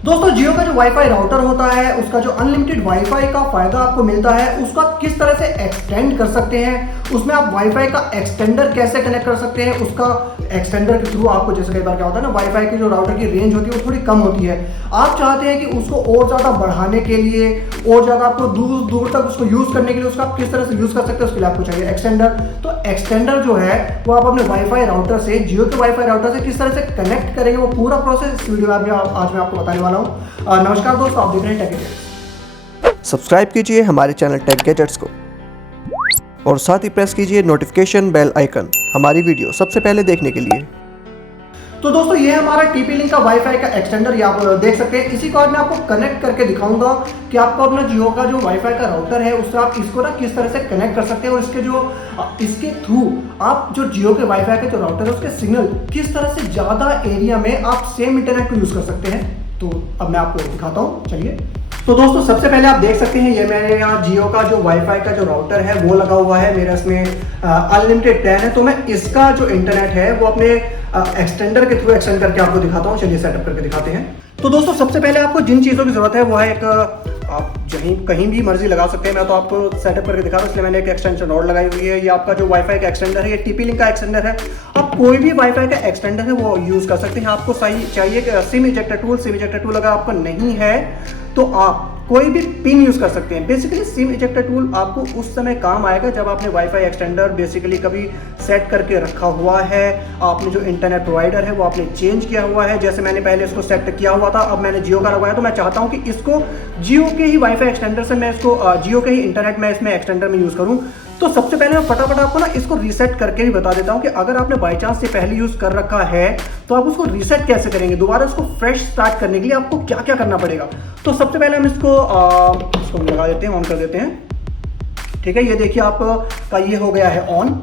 दोस्तों जियो का जो वाईफाई राउटर होता है उसका जो अनलिमिटेड वाईफाई का फायदा आपको मिलता है उसका किस तरह से एक्सटेंड कर सकते हैं, उसमें आप वाईफाई का एक्सटेंडर कैसे कनेक्ट कर सकते हैं, उसका एक्सटेंडर के थ्रू आपको जैसे कई बार क्या होता है ना, वाईफाई की जो राउटर की रेंज होती है वो थोड़ी कम होती है, आप चाहते हैं कि उसको और ज़्यादा बढ़ाने के लिए और ज़्यादा आपको दूर दूर तक उसको यूज़ करने के लिए उसका आप किस तरह से यूज़ कर सकते हैं, उसके लिए आपको चाहिए एक्सटेंडर। तो एक्सटेंडर जो है वो आप अपने वाईफाई राउटर से, जियो के वाईफाई राउटर से किस तरह से कनेक्ट करेंगे वो पूरा प्रोसेस इस वीडियो में आज मैं आपको बताने वाला हूँ। नमस्कार दोस्तों, आप देख रहे हैं टेक गैजेट्स। सब्सक्राइब कीजिए हमारे चैनल टेक गैजेट्स को और साथ ही प्रेस कीजिए नोटिफिकेशन बेल आइकन हमारी वीडियो सबसे पहले देखने के लिए। तो दोस्तों ये है हमारा TP-Link का वाईफाई का एक्सटेंडर, ये आप देख सकते हैं। इसी को आज मैं आपको कनेक्ट करके दिखाऊंगा कि आपको अपना जियो का जो वाईफाई का राउटर है उससे आप इसको ना किस तरह से कनेक्ट कर सकते हैं और इसके थ्रू आप जो जियो के वाईफाई का जो राउटर है उसके सिग्नल किस तरह से ज़्यादा एरिया में आप सेम इंटरनेट को यूज़ कर सकते हैं। तो अब मैं आपको दिखाता हूँ, चलिए। तो दोस्तों सबसे पहले आप देख सकते हैं ये मेरे यहाँ जियो का जो वाईफाई का जो राउटर है वो लगा हुआ है, मेरा इसमें अनलिमिटेड प्लान है। तो मैं इसका जो इंटरनेट है वो अपने एक्सटेंडर के थ्रू एक्सटेंड करके आपको दिखाता हूँ, चलिए सेटअप करके दिखाते हैं। तो दोस्तों सबसे पहले आपको जिन चीज़ों की जरूरत है वो है एक, आप कहीं भी मर्जी लगा सकते हैं, मैं तो आपको सेटअप करके दिखा रहा हूँ इसलिए मैंने एक एक्सटेंशन रॉड लगाई हुई है। ये आपका जो वाईफाई का एक्सटेंडर है, ये TP-Link का एक्सटेंडर है। आप कोई भी वाईफाई का एक्सटेंडर है वो यूज़ कर सकते हैं। आपको सही चाहिए सिम इजेक्टर टूल अगर आपको नहीं है तो आप कोई भी पिन यूज़ कर सकते हैं। बेसिकली सिम इजेक्टर टूल आपको उस समय काम आएगा जब आपने वाईफाई एक्सटेंडर बेसिकली कभी सेट करके रखा हुआ है, आपने जो इंटरनेट प्रोवाइडर है वो आपने चेंज किया हुआ है। जैसे मैंने पहले इसको सेट किया हुआ था, अब मैंने जियो का लगवाया, तो मैं चाहता हूं कि इसको जियो के ही वाईफाई एक्सटेंडर से मैं इसको जियो के ही इंटरनेट में इसमें एक्सटेंडर में यूज़ करूँ। तो सबसे पहले मैं फटाफट आपको ना इसको रीसेट करके भी बता देता हूं कि अगर आपने बाई चांस से पहले यूज़ कर रखा है तो आप उसको रीसेट कैसे करेंगे, दोबारा इसको फ्रेश स्टार्ट करने के लिए आपको क्या क्या करना पड़ेगा। तो सबसे पहले हम इसको लगा देते हैं, ऑन कर देते हैं। ठीक है, ये देखिए आपका ये हो गया है ऑन।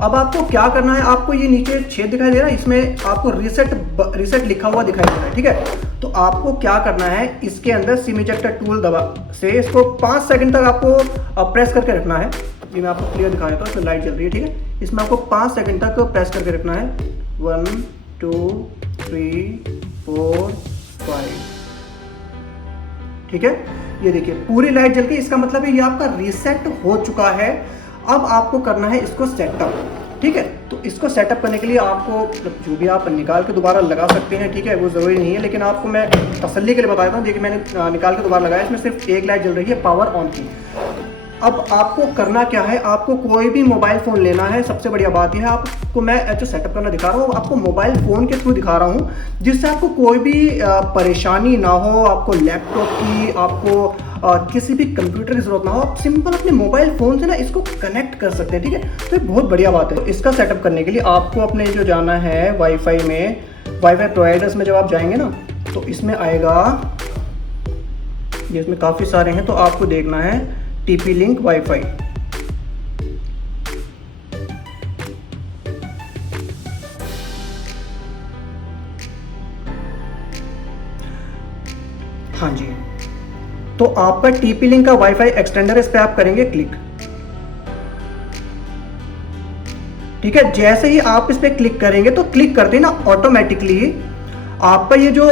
अब आपको क्या करना है, आपको ये नीचे छेद दिखाई दे रहा है, इसमें आपको रीसेट लिखा हुआ दिखाई दे रहा है। ठीक है, तो आपको क्या करना है, इसके अंदर सिम इजेक्टर टूल दबा से इसको 5 सेकंड तक आपको प्रेस करके रखना है। ये मैं आपको क्लियर दिखा देता हूँ, इसमें लाइट जल रही है। ठीक है, इसमें आपको 5 सेकंड तक प्रेस करके रखना है। 1 2 3 4 5। ठीक है, ये देखिए पूरी लाइट जल गई, इसका मतलब है ये आपका रीसेट हो चुका है। अब आपको करना है इसको सेटअप। ठीक है, तो इसको सेटअप करने के लिए आपको जो भी आप निकाल के दोबारा लगा सकते हैं, ठीक है, वो ज़रूरी नहीं है, लेकिन आपको मैं तसल्ली के लिए बता देता हूँ। देखिए मैंने निकाल के दोबारा लगाया, इसमें सिर्फ एक लाइट जल रही है, पावर ऑन की। अब आपको करना क्या है, आपको कोई भी मोबाइल फ़ोन लेना है। सबसे बढ़िया बात यह है, आपको मैं जो सेटअप करना दिखा रहा हूँ आपको मोबाइल फ़ोन के थ्रू दिखा रहा हूँ, जिससे आपको कोई भी परेशानी ना हो, आपको लैपटॉप की, आपको किसी भी कंप्यूटर की जरूरत ना हो। आप सिंपल अपने मोबाइल फ़ोन से ना इसको कनेक्ट कर सकते हैं। ठीक है, तो ये बहुत बढ़िया बात है। तो इसका सेटअप करने के लिए आपको अपने जो जाना है वाईफाई में, वाईफाई प्रोवाइडर्स में जब आप जाएंगे ना तो इसमें आएगा, ये इसमें काफ़ी सारे हैं, तो आपको देखना है TP-Link वाईफाई। हाँ जी, तो आपका TP-Link का वाईफाई एक्सटेंडर, इस पे आप करेंगे क्लिक। ठीक है, जैसे ही आप इस पे क्लिक करेंगे तो क्लिक करते ही ना ऑटोमेटिकली आपका ये जो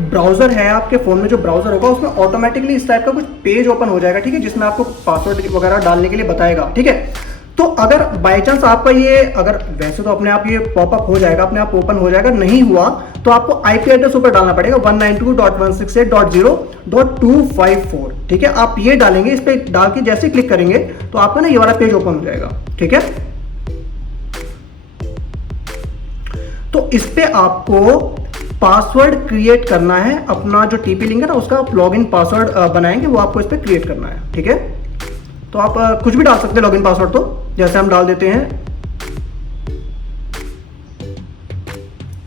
ब्राउजर है, आपके फोन में जो ब्राउजर होगा उसमें ऑटोमेटिकली इस टाइप का कुछ पेज ओपन हो जाएगा। ठीक है, जिसमें आपको पासवर्ड वगैरह डालने के लिए बताएगा। ठीक है, तो अगर बाई चांस आपका ये, अगर वैसे तो अपने आप ये पॉपअप हो जाएगा, अपने आप ओपन हो जाएगा, नहीं हुआ तो आपको IP एड्रेस ऊपर डालना पड़ेगा 192.168.0.254। ठीक है, आप ये डालेंगे, इस पे डाल के जैसे क्लिक करेंगे तो आपका ना ये वाला पेज ओपन हो जाएगा। ठीक है, तो इस पे आपको पासवर्ड क्रिएट करना है, अपना जो TP-Link है ना उसका आप लॉगिन पासवर्ड बनाएंगे, वो आपको इस पे क्रिएट करना है। ठीक है, तो आप कुछ भी डाल सकते हैं लॉगिन पासवर्ड, तो जैसे हम डाल देते हैं।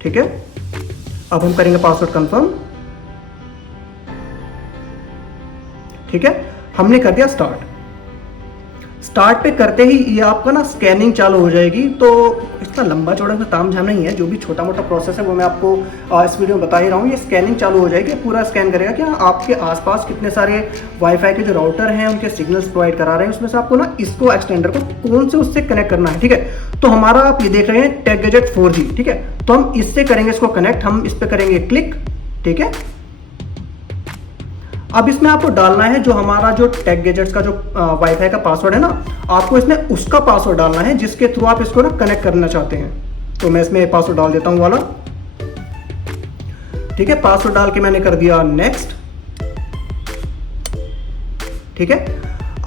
ठीक है, अब हम करेंगे पासवर्ड कंफर्म। ठीक है, हमने कर दिया स्टार्ट। स्टार्ट पे करते ही ये आपका ना स्कैनिंग चालू हो जाएगी। तो इतना लंबा चौड़ा में ताम झाम नहीं है, जो भी छोटा मोटा प्रोसेस है वो मैं आपको इस वीडियो में बता ही रहा हूँ। ये स्कैनिंग चालू हो जाएगी, पूरा स्कैन करेगा कि आपके आसपास कितने सारे वाईफाई के जो राउटर हैं उनके सिग्नल्स प्रोवाइड करा रहे हैं, उसमें से आपको ना इसको एक्सटेंडर को कौन से उससे कनेक्ट करना है। ठीक है, तो हमारा आप ये देख रहे हैं टेक गैजेट 4G। ठीक है, तो हम इससे करेंगे इसको कनेक्ट, हम इस पर करेंगे क्लिक। ठीक है, अब इसमें आपको डालना है जो हमारा जो टेक गैजेट्स का जो वाईफाई का पासवर्ड है ना, आपको इसमें उसका पासवर्ड डालना है जिसके थ्रू आप इसको ना कनेक्ट करना चाहते हैं। तो मैं इसमें पासवर्ड डाल देता हूं वाला। ठीक है, पासवर्ड डाल के मैंने कर दिया नेक्स्ट। ठीक है,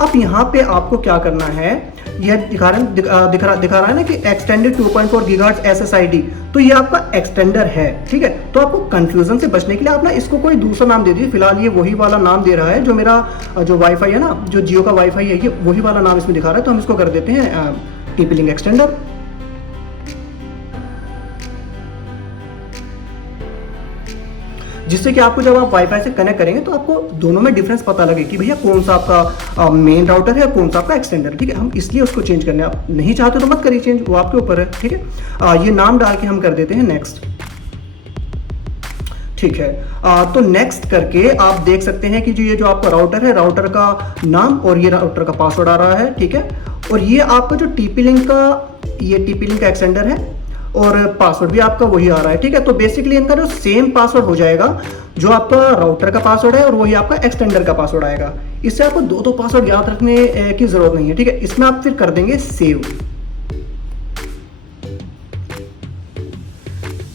अब यहां पे आपको क्या करना है, यह दिखा रहा है ना कि एक्सटेंडेड 2.4 गीगाहर्ट्ज SSID, तो ये आपका एक्सटेंडर है। ठीक है, तो आपको कंफ्यूजन से बचने के लिए आप ना इसको कोई दूसरा नाम दे दीजिए। फिलहाल ये वही वाला नाम दे रहा है जो मेरा जो वाईफाई है ना, जो जियो का वाईफाई है, ये वही वाला नाम इसमें दिखा रहा है। तो हम इसको कर देते हैं TP लिंक एक्सटेंडर। जिससे कि आपको जब आप वाईफाई से कनेक्ट करेंगे तो आपको दोनों में डिफरेंस पता लगे कि भैया कौन सा आपका मेन राउटर है और कौन सा आपका एक्सटेंडर। ठीक है, हम इसलिए उसको चेंज करने, आप नहीं चाहते तो मत करिए चेंज, वो आपके ऊपर है। ठीक है, ये नाम डाल के हम कर देते हैं नेक्स्ट। ठीक है, तो नेक्स्ट करके आप देख सकते हैं कि जो आपका राउटर है, राउटर का नाम और ये राउटर का पासवर्ड आ रहा है। ठीक है, और ये आपका जो TP लिंक का एक्सटेंडर है और पासवर्ड भी आपका वही आ रहा है। ठीक है, तो बेसिकली इनका जो सेम पासवर्ड हो जाएगा, जो आपका राउटर का पासवर्ड है और वही आपका एक्सटेंडर का पासवर्ड आएगा। इससे आपको दो पासवर्ड याद रखने की जरूरत नहीं है। ठीक है, इसमें आप फिर कर देंगे सेव।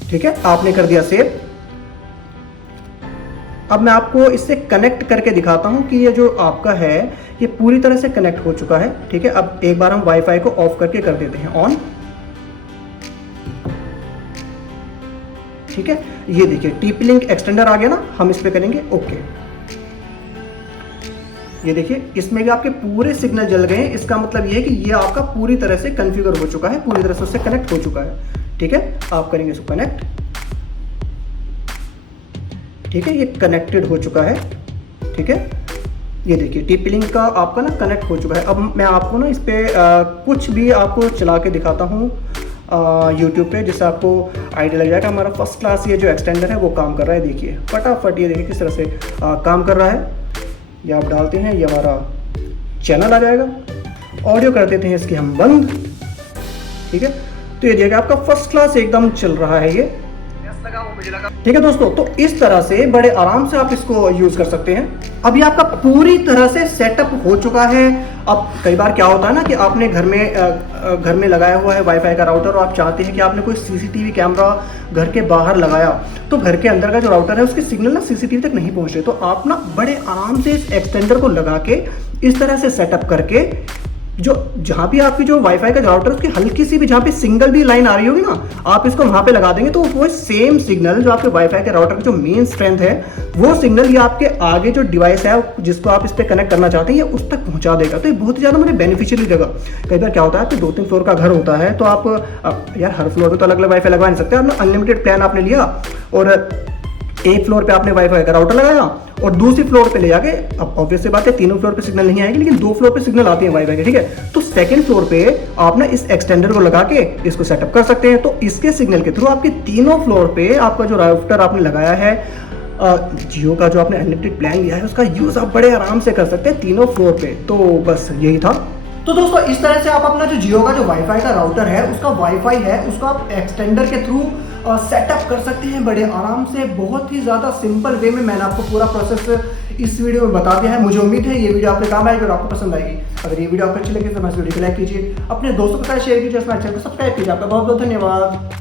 ठीक है, आपने कर दिया सेव। अब मैं आपको इससे कनेक्ट करके दिखाता हूं कि ये जो आपका है ये पूरी तरह से कनेक्ट हो चुका है। ठीक है, अब एक बार हम वाईफाई को ऑफ करके कर देते हैं ऑन। ठीक है, ये देखिए TP लिंक एक्सटेंडर आ गया ना, हम इस पे करेंगे ओके। ये देखिए इसमें भी आपके पूरे सिग्नल जल गए हैं। इसका मतलब ये है कि ये आपका पूरी तरह से कॉन्फ़िगर हो चुका है, पूरी तरह से उससे कनेक्ट हो चुका है। ठीक है, आप करेंगे इसको कनेक्ट। ठीक है, ये कनेक्टेड हो चुका है। ठीक है, ये देखिए TP लिंक का आपका ना कनेक्ट हो चुका है। अब मैं आपको ना इस पे कुछ भी आपको चला के दिखाता हूँ यूट्यूब पे, जिससे आपको आइडिया लग जाएगा हमारा फर्स्ट क्लास ये जो एक्सटेंडर है वो काम कर रहा है। देखिए फटाफट, ये देखिए किस तरह से काम कर रहा है। ये आप डालते हैं, ये हमारा चैनल आ जाएगा। ऑडियो कर देते हैं इसकी हम बंद। ठीक है, तो ये देखिए आपका फर्स्ट क्लास एकदम चल रहा है ये। ठीक है दोस्तों, तो इस तरह से बड़े आराम से आप इसको यूज कर सकते हैं। अभी आपका पूरी तरह से सेटअप हो चुका है। अब कई बार क्या होता है ना कि आपने घर में लगाया हुआ है वाईफाई का राउटर और आप चाहते हैं कि आपने कोई CCTV कैमरा घर के बाहर लगाया, तो घर के अंदर का जो राउटर है उसके सिग्नल ना CCTV तक नहीं पहुंच रहे। तो आप ना बड़े आराम से इस एक्सटेंडर को लगा के इस तरह से सेटअप करके जो जहाँ भी आपकी जो वाईफाई का राउटर उसकी हल्की सी भी जहाँ पे सिंगल भी लाइन आ रही होगी ना, आप इसको वहाँ पे लगा देंगे तो वो सेम सिग्नल जो आपके वाईफाई के राउटर की जो मेन स्ट्रेंथ है, वो सिग्नल ये आपके आगे जो डिवाइस है जिसको आप इस पर कनेक्ट करना चाहते हैं ये उस तक पहुँचा देगा। तो ये बहुत ही ज़्यादा मुझे बेनिफिशियल लगेगा। कई बार क्या होता है कि 2-3 फ्लोर का घर होता है, तो आप यार हर फ्लोर पर तो अलग अलग वाईफाई लगवा नहीं सकते। आपने अनलिमिटेड प्लान आपने लिया और एक फ्लोर पे आपने वाईफाई का राउटर लगाया और दूसरी फ्लोर पे ले जाके, अब ऑब्वियस सी बात है तीनों फ्लोर पे सिग्नल नहीं आएगी, लेकिन 2 फ्लोर पे सिग्नल आती है वाईफाई के। ठीक है, तो सेकंड फ्लोर पे आप ना इस एक्सटेंडर को लगा के इसको सेटअप कर सकते हैं। तो इसके सिग्नल के थ्रू आपके तीनों फ्लोर पे आपका जो राउटर आपने लगाया है, जियो का जो आपने अनलिमिटेड प्लान लिया है, उसका यूज आप बड़े आराम से कर सकते हैं तीनों फ्लोर पे। तो बस यही था। तो दोस्तों इस तरह से आप अपना जो जियो का जो वाईफाई का राउटर है, उसका वाईफाई है, उसको आप एक्सटेंडर के थ्रू सेटअप कर सकते हैं बड़े आराम से। बहुत ही ज़्यादा सिंपल वे में मैंने आपको पूरा प्रोसेस इस वीडियो में बता दिया है। मुझे उम्मीद है ये वीडियो आपके काम आएगी और आपको पसंद आएगी। अगर ये वीडियो आपको अच्छी लगी तो मैं इस वीडियो को लाइक कीजिए, अपने दोस्तों के साथ शेयर कीजिए, हमारे चैनल को सब्सक्राइब कीजिए। आपका बहुत बहुत धन्यवाद।